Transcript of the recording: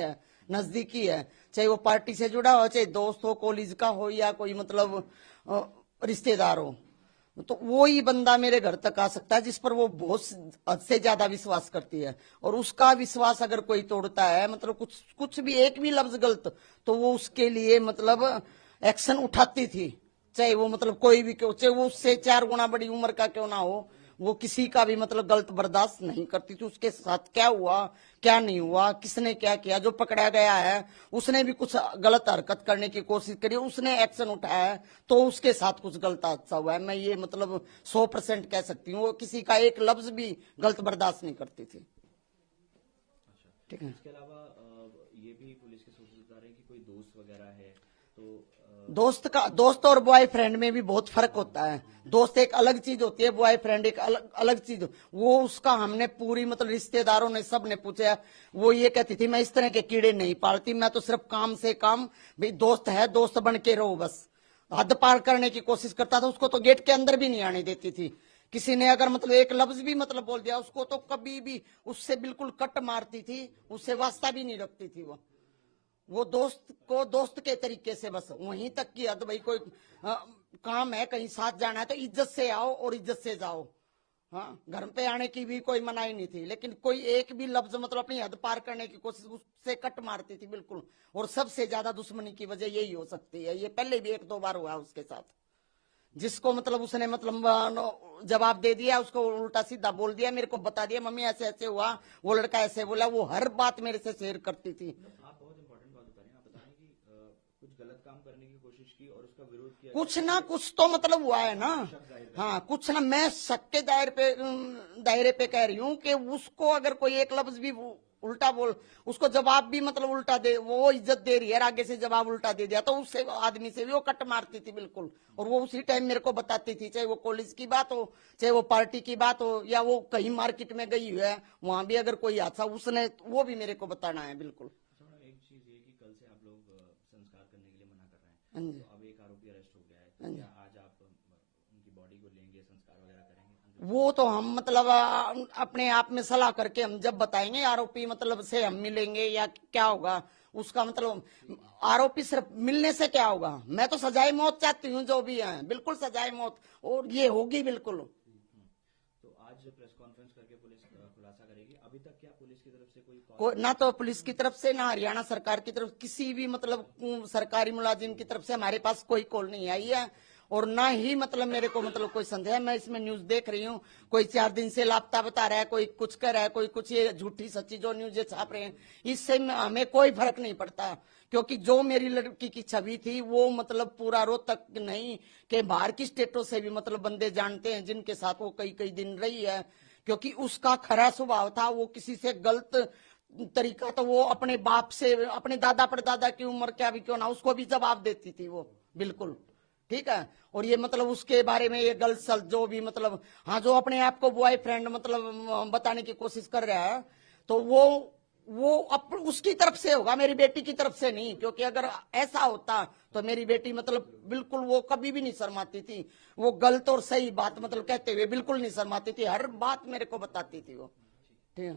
है, नजदीकी है, चाहे वो पार्टी से जुड़ा हो, चाहे दोस्त हो, कॉलेज का हो, या कोई मतलब रिश्तेदार हो, तो वो ही बंदा मेरे घर तक आ सकता है जिस पर वो बहुत हद से ज्यादा विश्वास करती है। और उसका विश्वास अगर कोई तोड़ता है, मतलब कुछ भी एक भी लफ्ज गलत, तो वो उसके लिए मतलब एक्शन उठाती थी, चाहे वो मतलब कोई भी क्यों, चाहे वो उससे 4 गुना बड़ी उम्र का क्यों ना हो, वो किसी का भी मतलब गलत बर्दाश्त नहीं करती थी। उसके साथ क्या हुआ, क्या नहीं हुआ, किसने क्या किया, जो पकड़ा गया है उसने भी कुछ गलत हरकत करने की कोशिश करी, उसने एक्शन उठाया है, तो उसके साथ कुछ गलत हादसा हुआ है। मैं ये मतलब 100% कह सकती हूँ, वो किसी का एक लफ्ज भी गलत बर्दाश्त नहीं करती थी। ठीक है। इसके अलावा ये भी पुलिस के सोर्सेज बता रहे हैं कि कोई दोस्त वगैरह है, तो दोस्त और बॉयफ्रेंड में भी बहुत फर्क होता है। दोस्त एक अलग चीज होती है, बॉयफ्रेंड एक अलग अलग चीज। वो उसका हमने पूरी मतलब रिश्तेदारों ने सब ने पूछा, वो ये कहती थी मैं इस तरह के कीड़े नहीं पालती, मैं तो सिर्फ काम से काम, भाई दोस्त है दोस्त बन के रहो बस। हद पार करने की कोशिश करता था, उसको तो गेट के अंदर भी नहीं आने देती थी। किसी ने अगर मतलब एक लफ्ज भी मतलब बोल दिया उसको, तो कभी भी उससे बिल्कुल कट मारती थी, उससे वास्ता भी नहीं रखती थी। वो दोस्त को दोस्त के तरीके से बस वहीं तक की हद, भाई कोई काम है कहीं साथ जाना है तो इज्जत से आओ और इज्जत से जाओ। हाँ, घर पे आने की भी कोई मनाही नहीं थी, लेकिन कोई एक भी लफ्ज मतलब अपनी हद पार करने की कोशिश, उससे कट मारती थी बिल्कुल। और सबसे ज्यादा दुश्मनी की वजह यही हो सकती है, ये पहले भी 1-2 बार हुआ उसके साथ। जिसको मतलब उसने मतलब जवाब दे दिया, उसको उल्टा सीधा बोल दिया, मेरे को बता दिया मम्मी ऐसे ऐसे हुआ, वो लड़का ऐसे बोला, वो हर बात मेरे से शेयर करती थी। आप बहुत इंपॉर्टेंट बात बता रहे हैं। आप बता रहे हैं कि कुछ गलत काम करने की कोशिश की और उसका विरोध किया, कुछ ना कुछ तो मतलब हुआ है ना। हाँ, कुछ ना, मैं शक के दायरे पे कह रही हूँ कि उसको अगर कोई एक लफ्ज भी उल्टा बोल, उसको जवाब भी मतलब उल्टा दे, वो इज्जत दे रही है, आगे से जवाब उल्टा दे दिया, तो उससे आदमी से भी वो कट मारती थी बिल्कुल। और वो उसी टाइम मेरे को बताती थी, चाहे वो कॉलेज की बात हो, चाहे वो पार्टी की बात हो, या वो कहीं मार्केट में गई है वहां भी अगर कोई हादसा, उसने वो भी मेरे को बताना है बिल्कुल। एक चीज ये कि कल से आप लोग संस्कार करने के लिए मना कर रहे हाँ हैं, जी। तो अब एक आरोपी अरेस्ट हो गया है, हाँ तो जी। क्या आज आप उनकी बॉडी को लेंगे, संस्कार वगैरह करेंगे? वो तो हम मतलब अपने आप में सलाह करके हम जब बताएंगे आरोपी मतलब से हम मिलेंगे या क्या होगा उसका मतलब। आरोपी सिर्फ मिलने से क्या होगा, मैं तो सजाए मौत चाहती हूँ, जो भी है बिल्कुल सजाए मौत, और ये होगी बिल्कुल। तो आज प्रेस कॉन्फ्रेंस करके पुलिस खुलासा करेगी। अभी तक क्या पुलिस की तरफ से कोई ना तो पुलिस की तरफ से ना हरियाणा सरकार की तरफ, किसी भी मतलब सरकारी मुलाजिम की तरफ से हमारे पास कोई कॉल नहीं आई है। और ना ही मतलब मेरे को मतलब कोई संदेह है। मैं इसमें न्यूज देख रही हूँ, कोई 4 दिन से लापता बता रहा है, कोई कुछ कर रहा है, कोई कुछ, ये झूठी सच्ची जो न्यूज छाप रहे हैं, इससे हमें कोई फर्क नहीं पड़ता। क्योंकि जो मेरी लड़की की छवि थी वो मतलब पूरा रोहतक नहीं के बाहर की स्टेटों से भी मतलब बंदे जानते हैं, जिनके साथ वो कई कई दिन रही है। क्योंकि उसका खरा स्वभाव था, वो किसी से गलत तरीका, तो वो अपने बाप से, अपने दादा परदादा की उम्र क्या भी क्यों ना, उसको भी जवाब देती थी वो बिल्कुल। ठीक है। और ये मतलब उसके बारे में ये गलत सलत जो भी मतलब, हाँ, जो अपने आप को बॉयफ्रेंड मतलब बताने की कोशिश कर रहा है, तो वो उसकी तरफ से होगा, मेरी बेटी की तरफ से नहीं। क्योंकि अगर ऐसा होता तो मेरी बेटी मतलब बिल्कुल वो कभी भी नहीं शर्माती थी, वो गलत और सही बात मतलब कहते हुए बिल्कुल नहीं शर्माती थी, हर बात मेरे को बताती थी वो। ठीक है।